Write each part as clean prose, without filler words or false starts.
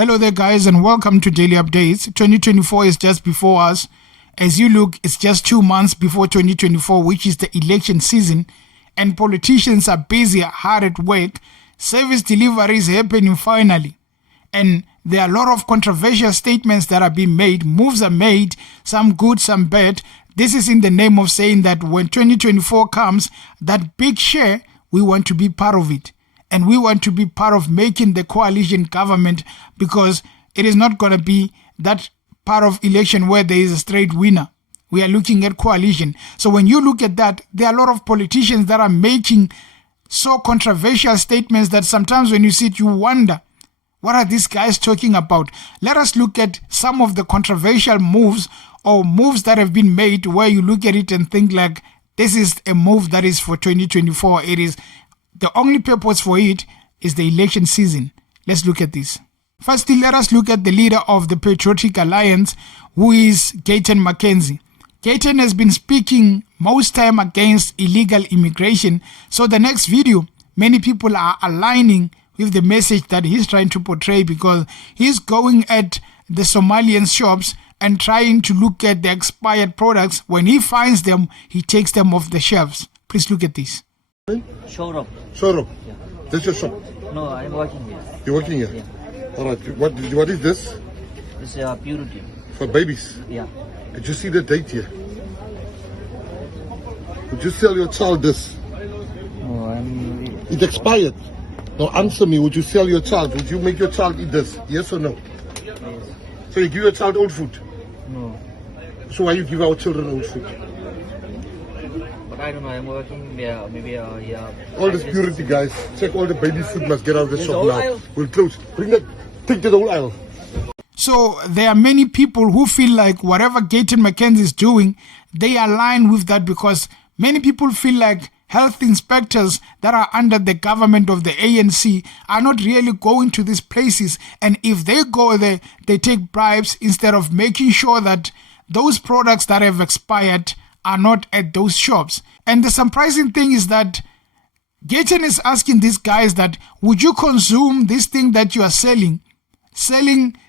Hello there guys and welcome to Daily Updates. 2024 is just before us. As you look, it's just 2 months before 2024, which is the election season, and politicians are busy, hard at work. Service delivery is happening finally. And there are a lot of controversial statements that are being made. Moves are made, some good, some bad. This is in the name of saying that when 2024 comes, that big share, we want to be part of it. And we want to be part of making the coalition government, because it is not going to be that part of election where there is a straight winner. We are looking at coalition. So when you look at that, there are a lot of politicians that are making so controversial statements that sometimes when you see it, you wonder, what are these guys talking about? Let us look at some of the controversial moves or moves that have been made where you look at it and think like, this is a move that is for 2024. It is the only purpose for it is the election season. Let's look at this. Firstly, let us look at the leader of the Patriotic Alliance, who is Gayton McKenzie. Gayton has been speaking most time against illegal immigration. So the next video, many people are aligning with the message that he's trying to portray, because he's going at the Somalian shops and trying to look at the expired products. When he finds them, he takes them off the shelves. Please look at this. Showroom. Showroom? Yeah. This your shop? No, I'm working here. You're working here? Yeah. Alright, what is this? It's purity. For babies? Yeah. Did you see the date here? Would you sell your child this? No, It expired. Now answer me, would you sell your child? Would you make your child eat this? Yes or no? Yes. So you give your child old food? No. So why you give our children old food? But I don't know, I'm working there. Maybe, yeah. All this purity guys, check all the baby food must get out of the There's shop the whole now. aisle. We'll close. Bring that, take the whole aisle. So there are many people who feel like whatever Gayton McKenzie is doing, they align with that, because many people feel like health inspectors that are under the government of the ANC are not really going to these places. And if they go there, they take bribes instead of making sure that those products that have expired are not at those shops. And the surprising thing is that Gayton is asking these guys that, would you consume this thing that you are selling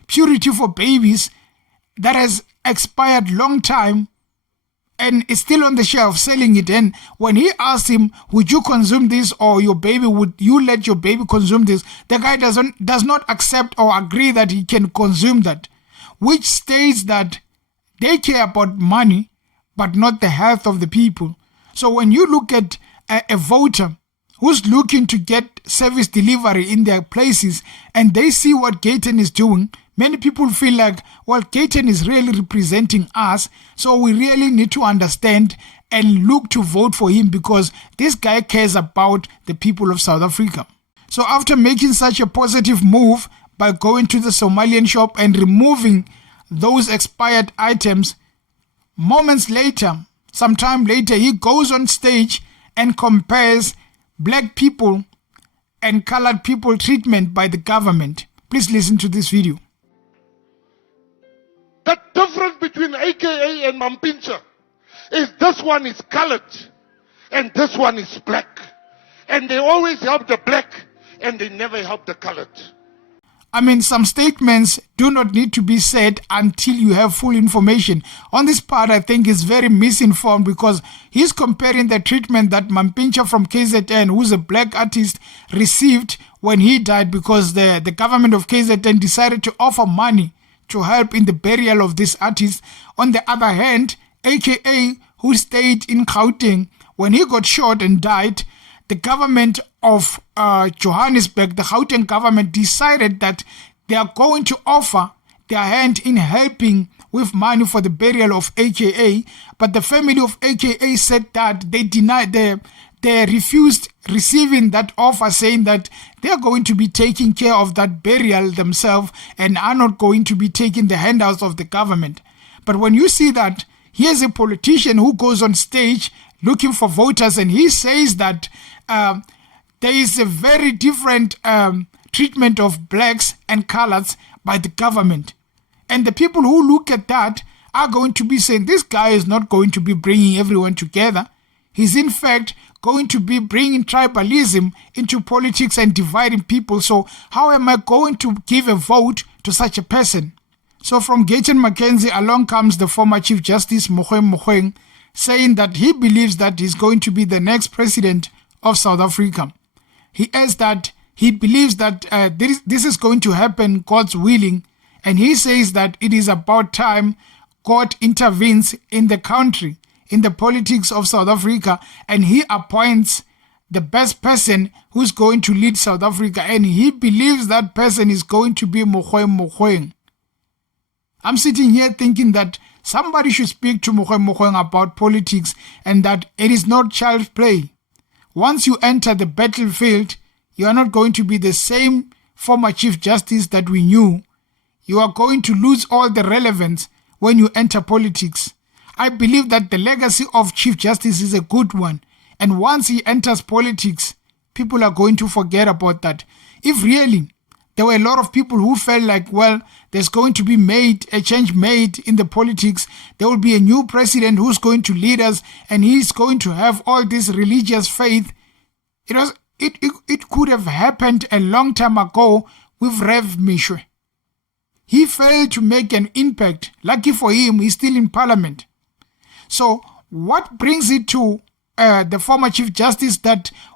purity for babies that has expired long time and is still on the shelf, selling it? And when he asked him, would you consume this, or would you let your baby consume this, the guy does not accept or agree that he can consume that, which states that they care about money but not the health of the people. So when you look at a voter who's looking to get service delivery in their places and they see what Gayton is doing, many people feel like, well, Gayton is really representing us, so we really need to understand and look to vote for him, because this guy cares about the people of South Africa. So after making such a positive move by going to the Somalian shop and removing those expired items, moments later, sometime later, he goes on stage and compares black people and colored people treatment by the government. Please listen to this video. The difference between AKA and Mampincha is this one is colored and this one is black. And they always help the black and they never help the colored. I mean, some statements do not need to be said until you have full information. On this part, I think is very misinformed, because he's comparing the treatment that Mampincha from KZN, who's a black artist, received when he died, because the government of KZN decided to offer money to help in the burial of this artist. On the other hand, AKA, who stayed in Gauteng, when he got shot and died, the government of Johannesburg, the Gauteng government, decided that they are going to offer their hand in helping with money for the burial of AKA. But the family of AKA said that they denied, they refused receiving that offer, saying that they are going to be taking care of that burial themselves and are not going to be taking the handouts of the government. But when you see that, here's a politician who goes on stage looking for voters, and he says that there is a very different treatment of blacks and coloreds by the government. And the people who look at that are going to be saying, this guy is not going to be bringing everyone together. He's in fact going to be bringing tribalism into politics and dividing people. So how am I going to give a vote to such a person? So from Gayton Mackenzie, along comes the former Chief Justice Mogoeng Mogoeng, saying that he believes that he's going to be the next president of South Africa. He adds that he believes that this is going to happen, God's willing, and he says that it is about time God intervenes in the country, in the politics of South Africa, and he appoints the best person who's going to lead South Africa, and he believes that person is going to be Mogoeng Mogoeng. I'm sitting here thinking that somebody should speak to Mogoeng Mogoeng about politics and that it is not child's play. Once you enter the battlefield, you are not going to be the same former Chief Justice that we knew. You are going to lose all the relevance when you enter politics. I believe that the legacy of Chief Justice is a good one. And once he enters politics, people are going to forget about that. If really there were a lot of people who felt like, well, there's going to be a change made in the politics. There will be a new president who's going to lead us and he's going to have all this religious faith. It could have happened a long time ago with Rev Mishwe. He failed to make an impact. Lucky for him, he's still in parliament. So what brings it to the former Chief Justice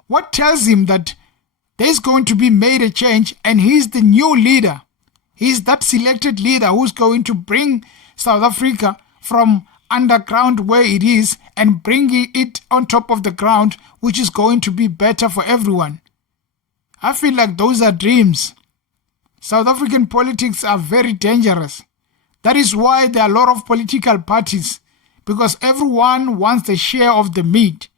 what tells him that there's going to be made a change and he's the new leader. He's that selected leader who's going to bring South Africa from underground where it is and bring it on top of the ground, which is going to be better for everyone. I feel like those are dreams. South African politics are very dangerous. That is why there are a lot of political parties, because everyone wants a share of the meat.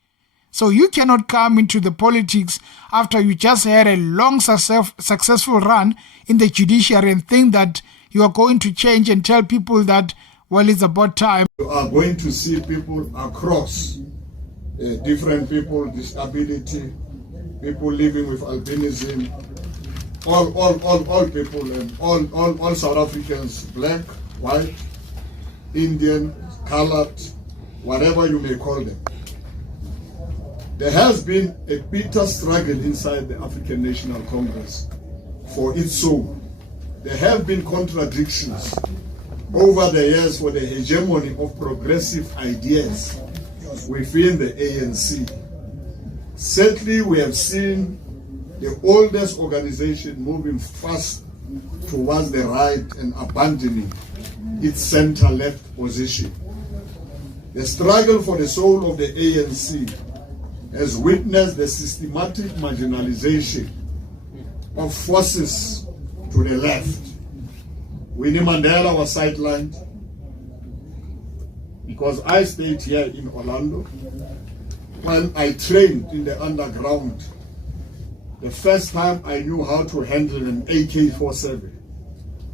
So you cannot come into the politics after you just had a long successful run in the judiciary and think that you are going to change and tell people that, well, it's about time. You are going to see people across, different people, disability, people living with albinism, all people, and all South Africans, black, white, Indian, colored, whatever you may call them. There has been a bitter struggle inside the African National Congress for its soul. There have been contradictions over the years for the hegemony of progressive ideas within the ANC. Sadly, we have seen the oldest organization moving fast towards the right and abandoning its center-left position. The struggle for the soul of the ANC has witnessed the systematic marginalization of forces to the left. Winnie Mandela was sidelined because I stayed here in Orlando. When I trained in the underground, the first time I knew how to handle an AK-47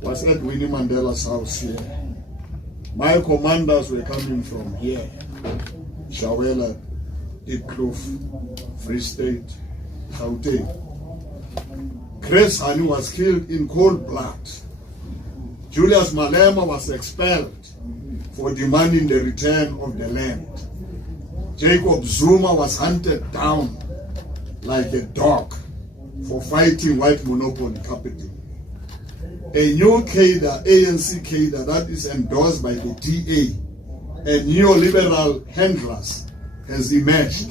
was at Winnie Mandela's house here. My commanders were coming from here, Shawela, Diepkloof, Free State, Gauteng. Chris Hani was killed in cold blood. Julius Malema was expelled for demanding the return of the land. Jacob Zuma was hunted down like a dog for fighting white monopoly capital. A new cadre, ANC cadre that is endorsed by the DA and neoliberal handlers has emerged.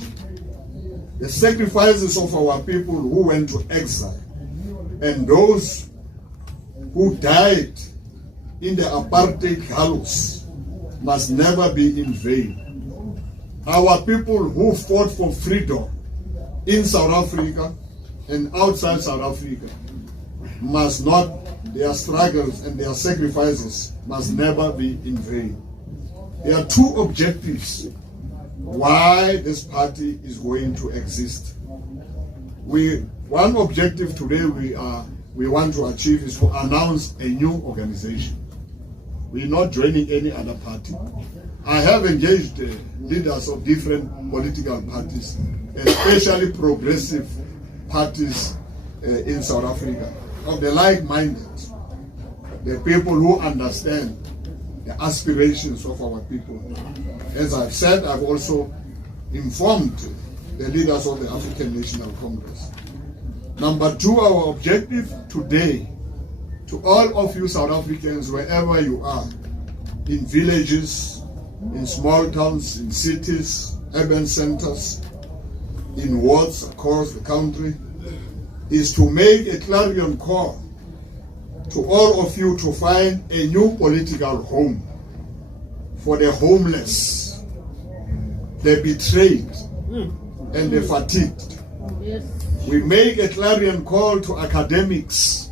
The sacrifices of our people who went to exile and those who died in the apartheid gallows must never be in vain. Our people who fought for freedom in South Africa and outside South Africa must not, their struggles and their sacrifices must never be in vain. There are two objectives why this party is going to exist. One objective today we want to achieve is to announce a new organization. We're not joining any other party. I have engaged leaders of different political parties, especially progressive parties in South Africa, of the like-minded, the people who understand the aspirations of our people. As I've said, I've also informed the leaders of the African National Congress. Number two, our objective today, to all of you South Africans, wherever you are, in villages, in small towns, in cities, urban centers, in wards across the country, is to make a clarion call to all of you to find a new political home for the homeless, the betrayed, and the fatigued. We make a clarion call to academics,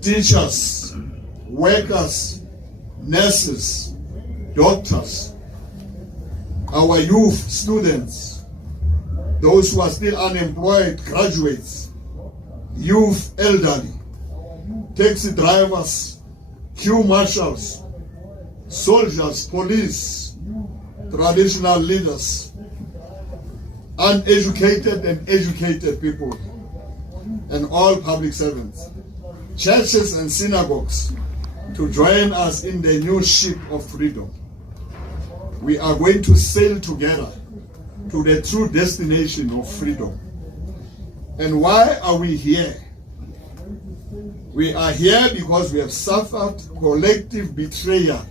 teachers, workers, nurses, doctors, our youth, students, those who are still unemployed, graduates, youth, elderly, taxi drivers, queue marshals, soldiers, police, traditional leaders, uneducated and educated people, and all public servants, churches and synagogues, to join us in the new ship of freedom. We are going to sail together to the true destination of freedom. And why are we here? We are here because we have suffered collective betrayal.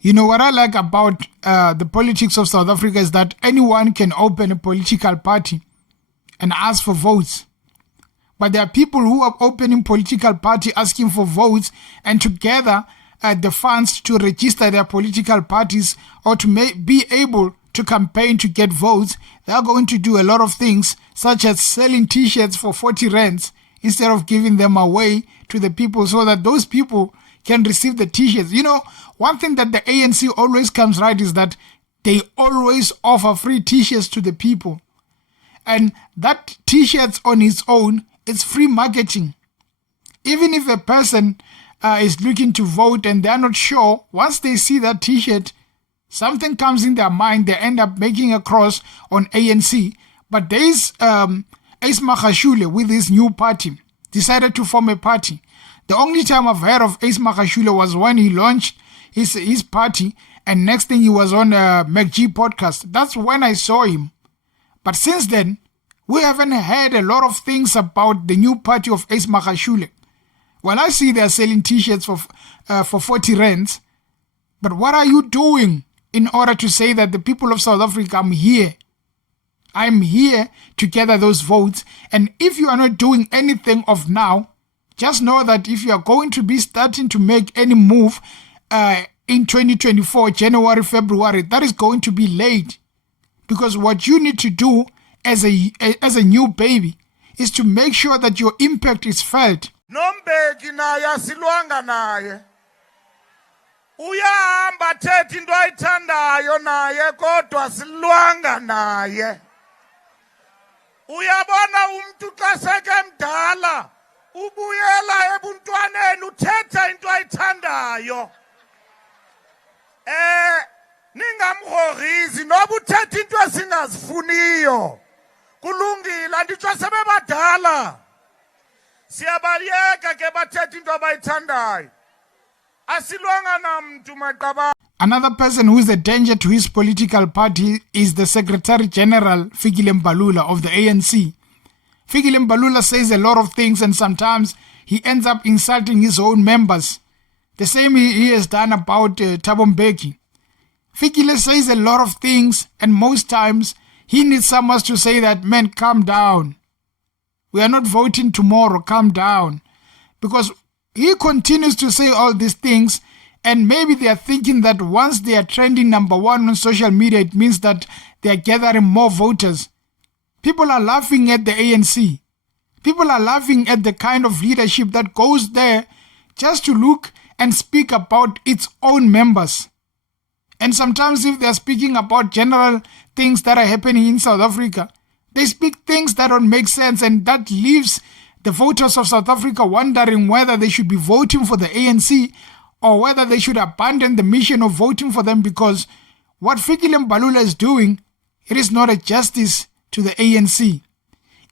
You know what I like about the politics of South Africa is that anyone can open a political party and ask for votes. But there are people who are opening political party asking for votes and to gather the funds to register their political parties or to be able to campaign to get votes. They are going to do a lot of things such as selling t-shirts for 40 rands instead of giving them away to the people so that those people can receive the t-shirts. You know, one thing that the ANC always comes right is that they always offer free t-shirts to the people. And that t-shirts on its own, it's free marketing. Even if a person is looking to vote and they're not sure, once they see that t-shirt, something comes in their mind, they end up making a cross on ANC. But there's Ace Magashule with his new party, decided to form a party. The only time I've heard of Ace Magashule was when he launched his party, and next thing he was on a MacG podcast. That's when I saw him. But since then, we haven't heard a lot of things about the new party of Ace Magashule. Well, I see they're selling t-shirts for 40 rands. But what are you doing in order to say that the people of South Africa, I'm here to gather those votes? And if you are not doing anything of now, just know that if you are going to be starting to make any move in 2024, January, February, that is going to be late. Because what you need to do as a new baby is to make sure that your impact is felt. Nombeki naye asilwanga naye. Uyahamba thetha into ayithandayo naye kodwa silwanga naye. Uyabona umuntu xa seke mdala ubuyela ebuntwaneni uthetha into ayithandayo. Ningamgrogrizi noba uthetha into esingazifuniyo. Kulungile anditsho sebebadala. Siyabaliyeka ke bathetha into abayithandayo. Asilwanga namntu maqaba. Another person who is a danger to his political party is the Secretary General Fikile Mbalula of the ANC. Fikile Mbalula says a lot of things and sometimes he ends up insulting his own members. The same he has done about Thabo Mbeki. Fikile says a lot of things and most times he needs someone to say that, man, calm down. We are not voting tomorrow, calm down. Because he continues to say all these things and maybe they are thinking that once they are trending number one on social media, it means that they are gathering more voters. People are laughing at the ANC. People are laughing at the kind of leadership that goes there just to look and speak about its own members. And sometimes if they are speaking about general things that are happening in South Africa, they speak things that don't make sense, and that leaves the voters of South Africa wondering whether they should be voting for the ANC or whether they should abandon the mission of voting for them, because what Fikile Mbalula is doing, it is not a justice to the ANC.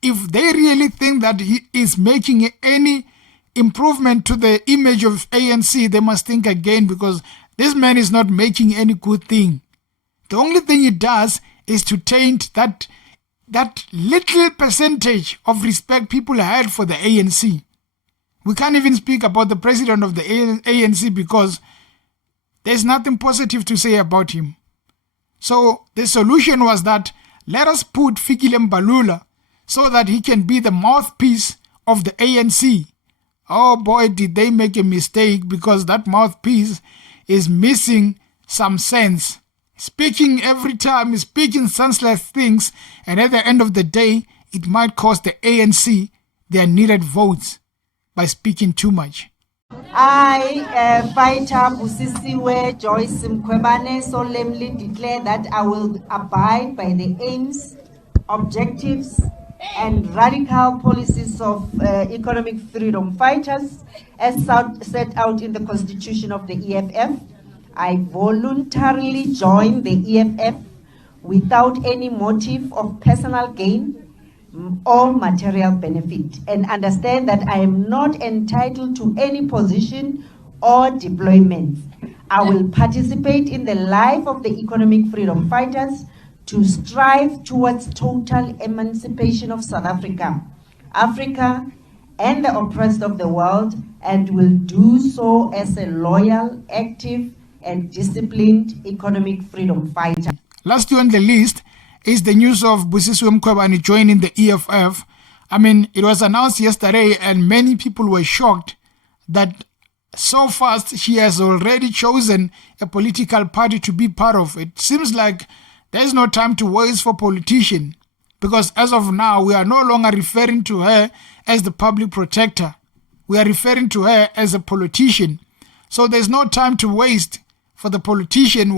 If they really think that he is making any improvement to the image of ANC, they must think again, because this man is not making any good thing. The only thing he does is to taint that that little percentage of respect people had for the ANC. We can't even speak about the president of the ANC because there's nothing positive to say about him. So the solution was that let us put Fikile Mbalula so that he can be the mouthpiece of the ANC. Oh boy, did they make a mistake, because that mouthpiece is missing some sense. Speaking every time, speaking senseless things, and at the end of the day, it might cost the ANC their needed votes by speaking too much. I, fighter Busisiwe Joyce Mkhwebane, solemnly declare that I will abide by the aims, objectives, and radical policies of economic freedom fighters as set out in the Constitution of the EFF. I voluntarily joined the EFF without any motive of personal gain or material benefit, and understand that I am not entitled to any position or deployment. I will participate in the life of the economic freedom fighters to strive towards total emancipation of South Africa, Africa, and the oppressed of the world, and will do so as a loyal, active, and disciplined economic freedom fighter. Last on the list is the news of Busisiwe Mkhwebane joining the EFF. I mean, it was announced yesterday and many people were shocked that so fast she has already chosen a political party to be part of. It seems like there's no time to waste for politicians, because as of now, we are no longer referring to her as the public protector. We are referring to her as a politician. So there's no time to waste for the politician,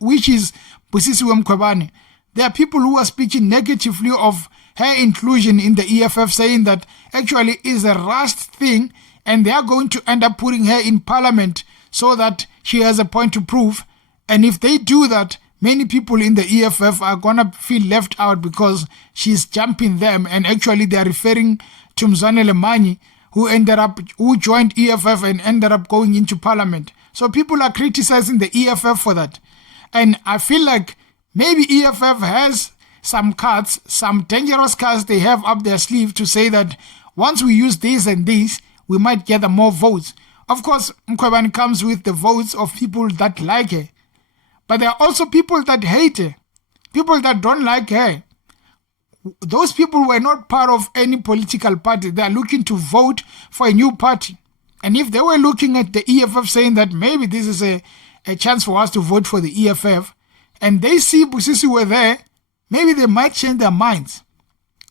which is Busisiwe Mkhwebane. There are people who are speaking negatively of her inclusion in the EFF, saying that actually is a rushed thing and they are going to end up putting her in parliament so that she has a point to prove. And if they do that, many people in the EFF are going to feel left out because she's jumping them, and actually they are referring to Mzanele Manyi, who joined EFF and ended up going into parliament. So people are criticizing the EFF for that. And I feel like maybe EFF has some cards, some dangerous cards they have up their sleeve to say that once we use this and this, we might gather more votes. Of course, Mkhwebane comes with the votes of people that like her. But there are also people that hate her, people that don't like her. Those people were not part of any political party. They are looking to vote for a new party. And if they were looking at the EFF saying that maybe this is a chance for us to vote for the EFF, and they see Busisiwe there, maybe they might change their minds.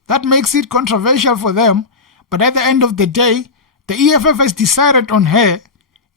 That makes it controversial for them. But at the end of the day, the EFF has decided on her.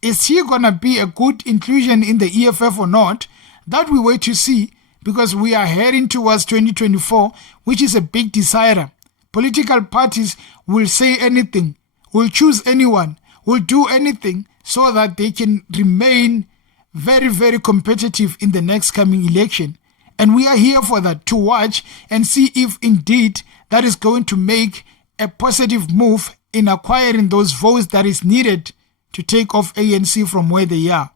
Is she going to be a good inclusion in the EFF or not? That we wait to see, because we are heading towards 2024, which is a big decider. Political parties will say anything, will choose anyone, will do anything so that they can remain very, very competitive in the next coming election. And we are here for that, to watch and see if indeed that is going to make a positive move in acquiring those votes that is needed to take off ANC from where they are.